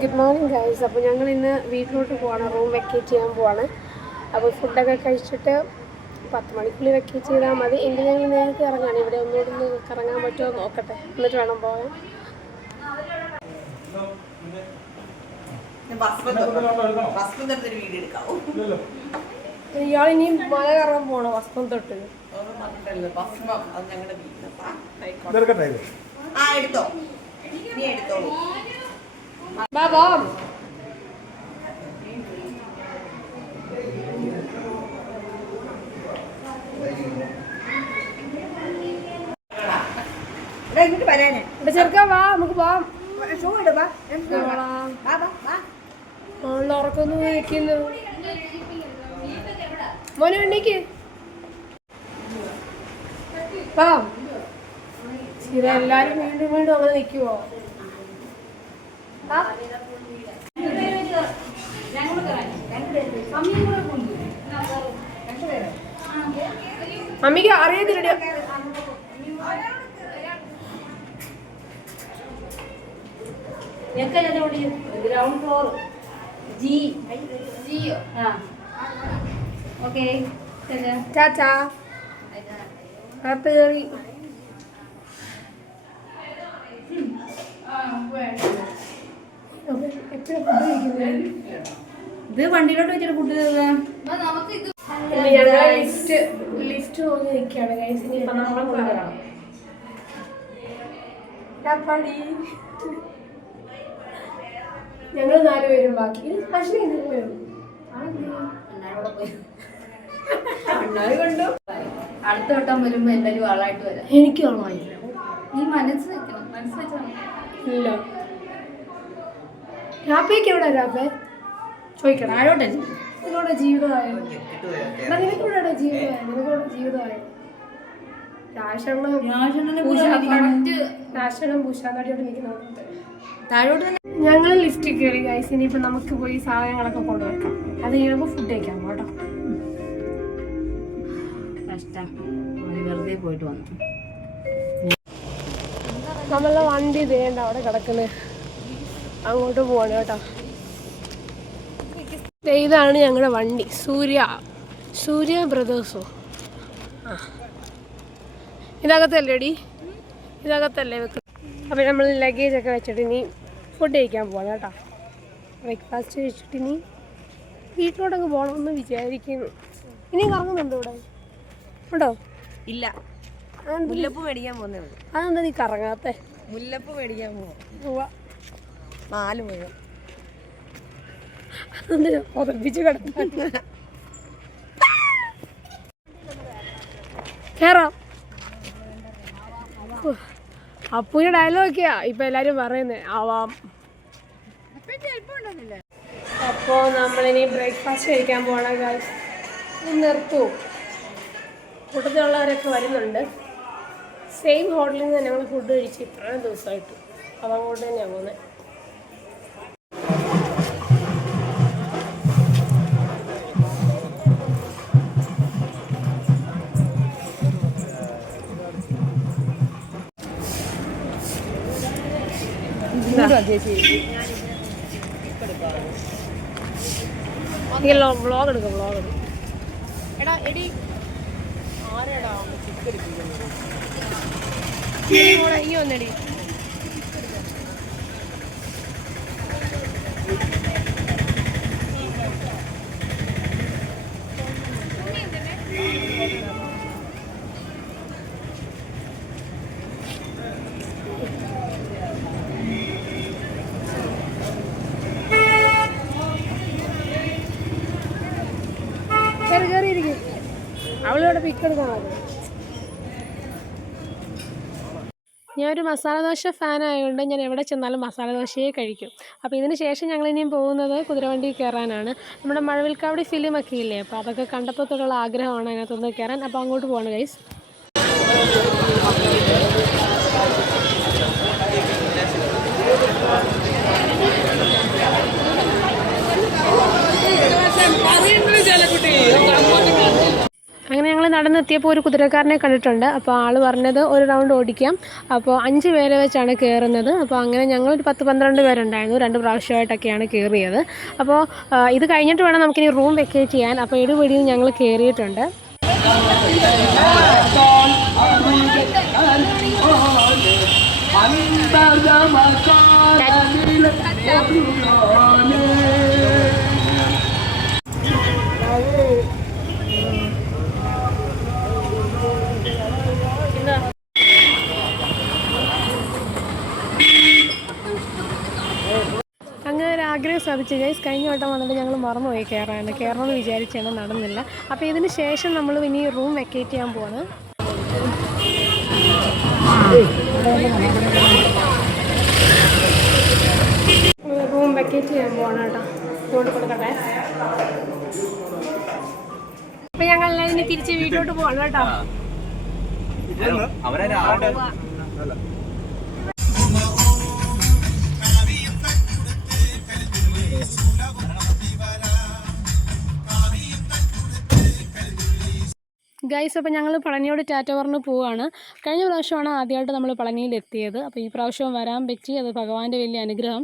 Good morning guys. അപ്പോൾ ഞങ്ങൾ ഇന്ന് വീട്ടിലോട്ട് പോവാണ്, റൂം വെക്കേറ്റ് ചെയ്യാൻ പോവാണ്. അപ്പോൾ ഫുഡൊക്കെ കഴിച്ചിട്ട് 10 മണിക്കുള്ളിൽ വെക്കേറ്റ് ചെയ്താൽ മതി. എങ്കിൽ ഞങ്ങൾ നേരത്തെ ഇറങ്ങാണ്. ഇവിടെ ഒന്നുകൂടി കറങ്ങാൻ പറ്റുമോ നോക്കട്ടെ, എന്നിട്ട് വേണം പോകാൻ. ഇയാൾ ഇനിയും മല കയറാൻ പോകണോ? വസ്ത്രം തൊട്ട് ബാബാ ചെറുക്കാ വാ, നമുക്ക് പോവാം. ഉറക്കൊന്നു വിളിക്കുന്നു. മോനെ ഉണ്ടെങ്കിൽ വാ. ശരി, എല്ലാരും വീണ്ടും വീണ്ടും അങ്ങനെ നിൽക്കുവോ? അമ്മിക്ക് അറിയത്തില്ല. ഗ്രൗണ്ട് ഫ്ലോർ ജിയോ. ഓക്കെ, ചാച്ചാ അകത്ത് കയറി. ഇത് വണ്ടിയിലോട്ട് വെച്ചിട്ട് ഫുഡ് ലിഫ്റ്റ് നോക്കി നിൽക്കുകയാണ് ഗൈസ്. ഇനിയിപ്പം നമ്മളെ കൊണ്ടുവരണം. ഞങ്ങൾ 4 പേരും ബാക്കി. കണ്ടു. അടുത്ത വട്ടം വരുമ്പോ എല്ലാരും ആളായിട്ട് വരാം. എനിക്ക് ആളായില്ല. നീ മനസ്സ് വെക്കണം, മനസ്സ് വെച്ചാൽ ഇല്ല. രാപ്പയ്ക്ക് എവിടെ? രാപ്പ ചോദിക്കണം. ആരോട്ടെ നിങ്ങളുടെ ജീവിതമായ നിനക്കൂടെ ജീവിതമായ രാഷണം ഭൂഷാന്നോട്ട് നിൽക്കുന്നുണ്ട്. താഴോട്ട് തന്നെ ഞങ്ങൾ ലിഫ്റ്റിൽ കയറി ഗൈസ്. ഇനിയിപ്പോൾ നമുക്ക് പോയി സാധനങ്ങളൊക്കെ കൊണ്ടുവെക്കാം. അത് കഴിയുമ്പോൾ ഫുഡ് കഴിക്കാം കേട്ടോ. കഷ്ടം, വെറുതെ പോയിട്ട് വന്നു. നമ്മളെ വണ്ടി വേണ്ട അവിടെ കിടക്കുന്നത്, അങ്ങോട്ട് പോവാണ് കേട്ടോ. ഇതാണ് ഞങ്ങളുടെ വണ്ടി, സൂര്യ ബ്രദേഴ്സോ. ആ, ഇതകത്തല്ലേടി, ഇതകത്തല്ലേ വെക്കും. അപ്പോൾ നമ്മൾ ലഗേജൊക്കെ വെച്ചിട്ട് ഇനി ഫുഡ് കഴിക്കാൻ പോകണം കേട്ടോ. ബ്രേക്ക്ഫാസ്റ്റ് കഴിച്ചിട്ട് ഇനി വീട്ടിലോട്ടൊക്കെ പോകണമെന്ന് വിചാരിക്കുന്നു. ഇനിയും കറങ്ങുന്നുണ്ടോ ഇവിടെ? ഉണ്ടോ? ഇല്ല, മുല്ലപ്പൂ മേടിക്കാൻ പോകുന്നേ ഉള്ളൂ. അതെന്താ നീ കറങ്ങാത്തെ? മുല്ലപ്പൂ മേടിക്കാൻ പോവാ. 4 മുഴം ഉറപ്പിച്ച് കിടക്കാൻ കേറാം. അപ്പൂന്റെ ഡയലോഗൊക്കെയാ ഇപ്പൊ എല്ലാരും പറയുന്നേ. ആവാം. അപ്പോൾ നമ്മളിനി ബ്രേക്ക്ഫാസ്റ്റ് കഴിക്കാൻ പോകണം ഗൈസ്. നിർത്തൂ. കൂട്ടത്തിലുള്ളവരൊക്കെ വരുന്നുണ്ട്. സെയിം ഹോട്ടലിൽ നിന്ന് ഞങ്ങൾ ഫുഡ് കഴിച്ച് ഇത്രയും ദിവസമായിട്ട്. അതങ്ങോട്ട് തന്നെയാണ് പോകുന്നത്. വ്ളോഗ് എടുക്കാം. എടാ എടി ആരെടാ ചിക്കൻ ഈ ഒന്നടി. കയറിയിരിക്കും. അവളിവിടെ പിക്കെടുക്കാൻ. ഞാനൊരു മസാല ദോശ ഫാൻ ആയതുകൊണ്ട് ഞാൻ എവിടെ ചെന്നാലും മസാല ദോശയെ കഴിക്കും. അപ്പോൾ ഇതിന് ശേഷം ഞങ്ങൾ ഇനിയും പോകുന്നത് കുതിരവണ്ടി കയറാനാണ്. നമ്മുടെ മഴവിൽക്കാവടി ഫിലിമൊക്കെ ഇല്ലേ, അപ്പോൾ അതൊക്കെ കണ്ടപ്പോഴുള്ള ആഗ്രഹമാണ് അതിനകത്തൊന്ന് കയറാൻ. അപ്പോൾ അങ്ങോട്ട് പോകണം ഗൈസ്. അങ്ങനെ ഞങ്ങൾ നടന്ന് നിന്ന് എത്തിയപ്പോൾ ഒരു കുതിരക്കാരനെ കണ്ടിട്ടുണ്ട്. അപ്പോൾ ആൾ പറഞ്ഞത് ഒരു റൗണ്ട് ഓടിക്കാം, അപ്പോൾ 5 പേരെ വെച്ചാണ് കയറുന്നത്. അപ്പോൾ അങ്ങനെ ഞങ്ങളൊരു 10-12 പേരുണ്ടായിരുന്നു, 2 പ്രാവശ്യമായിട്ടൊക്കെയാണ് കയറിയത്. അപ്പോൾ ഇത് കഴിഞ്ഞിട്ട് വേണം നമുക്കിനി റൂം വെക്കേറ്റ് ചെയ്യാൻ. അപ്പോൾ ഇടുപിടിയിൽ ഞങ്ങൾ കയറിയിട്ടുണ്ട്. അങ്ങനെ ഒരു ആഗ്രഹം സാധിച്ചു ഗൈസ്. കഴിഞ്ഞ വട്ടം വന്നിട്ട് ഞങ്ങൾ മറന്നുപോയി കയറണമെന്ന് വിചാരിച്ചാണ്, നടന്നില്ല. അപ്പോൾ ഇതിന് ശേഷം നമ്മൾ ഇനി റൂം വെക്കേറ്റ് ചെയ്യാൻ പോവാണ്. റൂം വെക്കേറ്റ് ചെയ്യാൻ പോവാണ് കേട്ടോ. കൊണ്ട് കൊടുക്കട്ടെ. അപ്പോൾ ഞങ്ങൾ ഇനി തിരിച്ച് വീട്ടിലോട്ട് പോവാണ് കേട്ടോ. ഗൈസ്, അപ്പോൾ ഞങ്ങൾ പളനിയോട് ടാറ്റ പറഞ്ഞ് പോവുകയാണ്. കഴിഞ്ഞ പ്രാവശ്യമാണ് ആദ്യമായിട്ട് നമ്മൾ പളനിയിലെത്തിയത്. അപ്പോൾ ഈ പ്രാവശ്യം വരാൻ പറ്റി, അത് ഭഗവാന്റെ വലിയ അനുഗ്രഹം.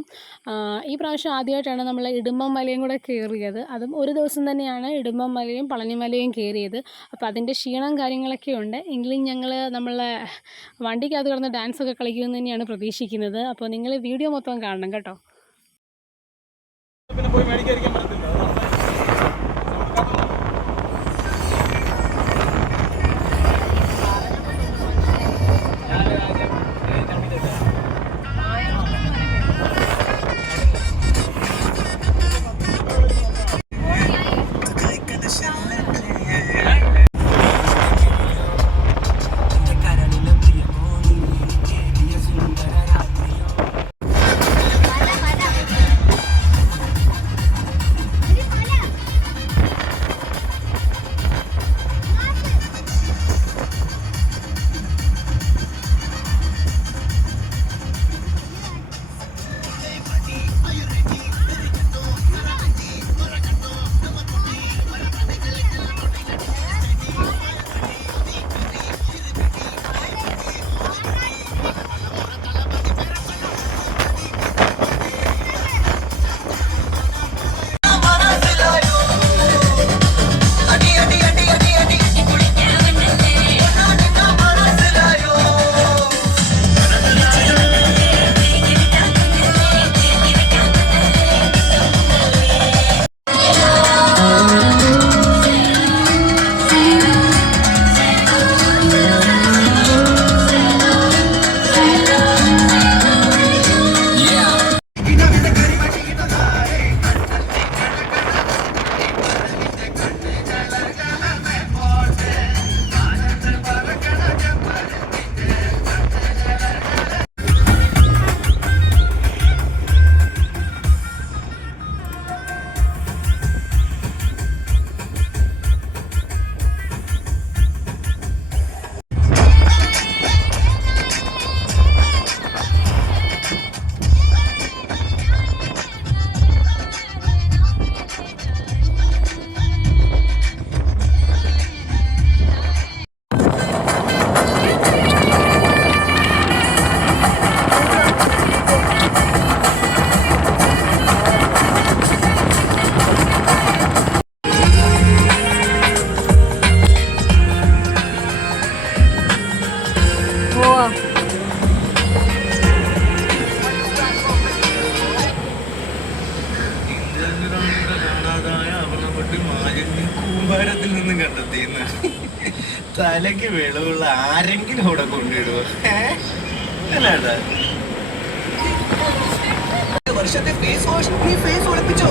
ഈ പ്രാവശ്യം ആദ്യമായിട്ടാണ് നമ്മൾ ഇടുമ്പം മലയും കൂടെ കയറിയത്. അതും ഒരു ദിവസം തന്നെയാണ് ഇടുമ്പം മലയും പളനിമലയും കയറിയത്. അപ്പോൾ അതിൻ്റെ ക്ഷീണം കാര്യങ്ങളൊക്കെ ഉണ്ട്. എങ്കിലും ഞങ്ങൾ നമ്മളെ വണ്ടിക്കകത്ത് കിടന്ന് ഡാൻസൊക്കെ കളിക്കുമെന്ന് തന്നെയാണ് പ്രതീക്ഷിക്കുന്നത്. അപ്പോൾ നിങ്ങൾ വീഡിയോ മൊത്തം കാണണം കേട്ടോ. തലയ്ക്ക് വെളിവുള്ള ആരെങ്കിലും അവിടെ കൊണ്ടിടുവോ? വർഷത്തെ ഫേസ് വാഷ് നീ ഫേസ് ഒളിപ്പിച്ചോ?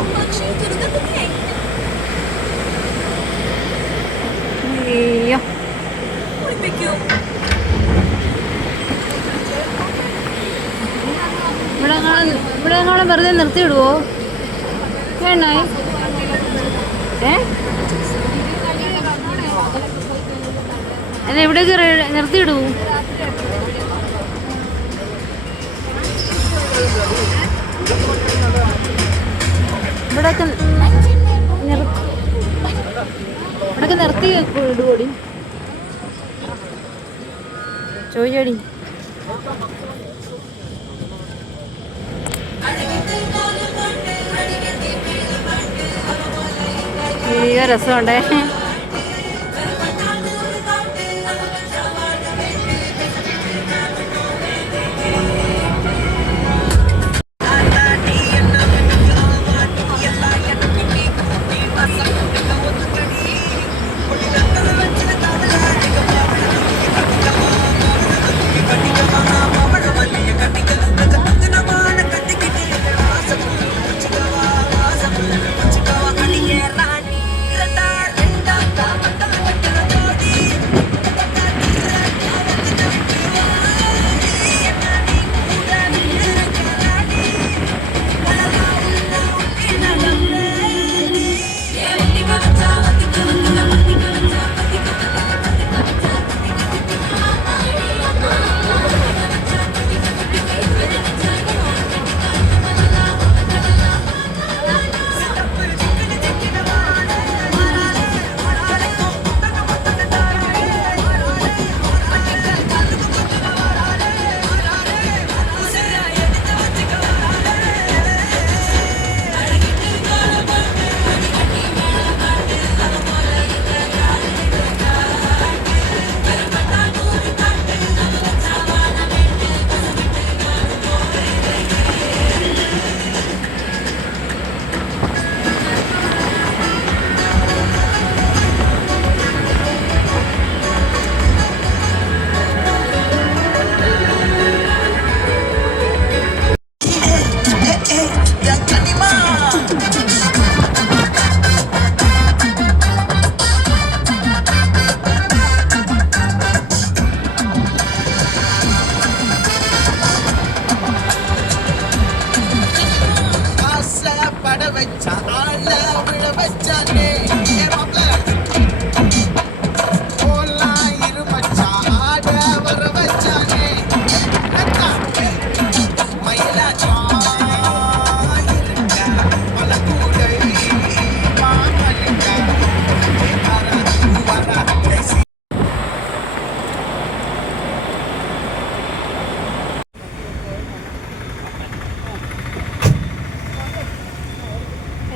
ഇവിടെ വെറുതെ നിർത്തിയിടുവോ? വേണ്ടായി അല്ല, എവിടെയൊക്കെ നിർത്തിയിടൂ. ഇവിടെയൊക്കെ നിർത്തി ഇടുകൂടി. ചോദിച്ചോടി. അയ്യോ രസമുണ്ടേ.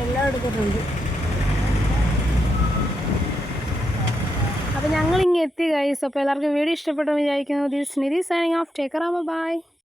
എല്ലാം എടുത്തിട്ടുണ്ട്. അപ്പോൾ ഞങ്ങളിങ്ങ് എത്തി ഗൈസ്. അപ്പോൾ എല്ലാവർക്കും വീഡിയോ ഇഷ്ടപ്പെട്ടു വിചാരിക്കുന്നു. This Nidhi signing off. Take care. By.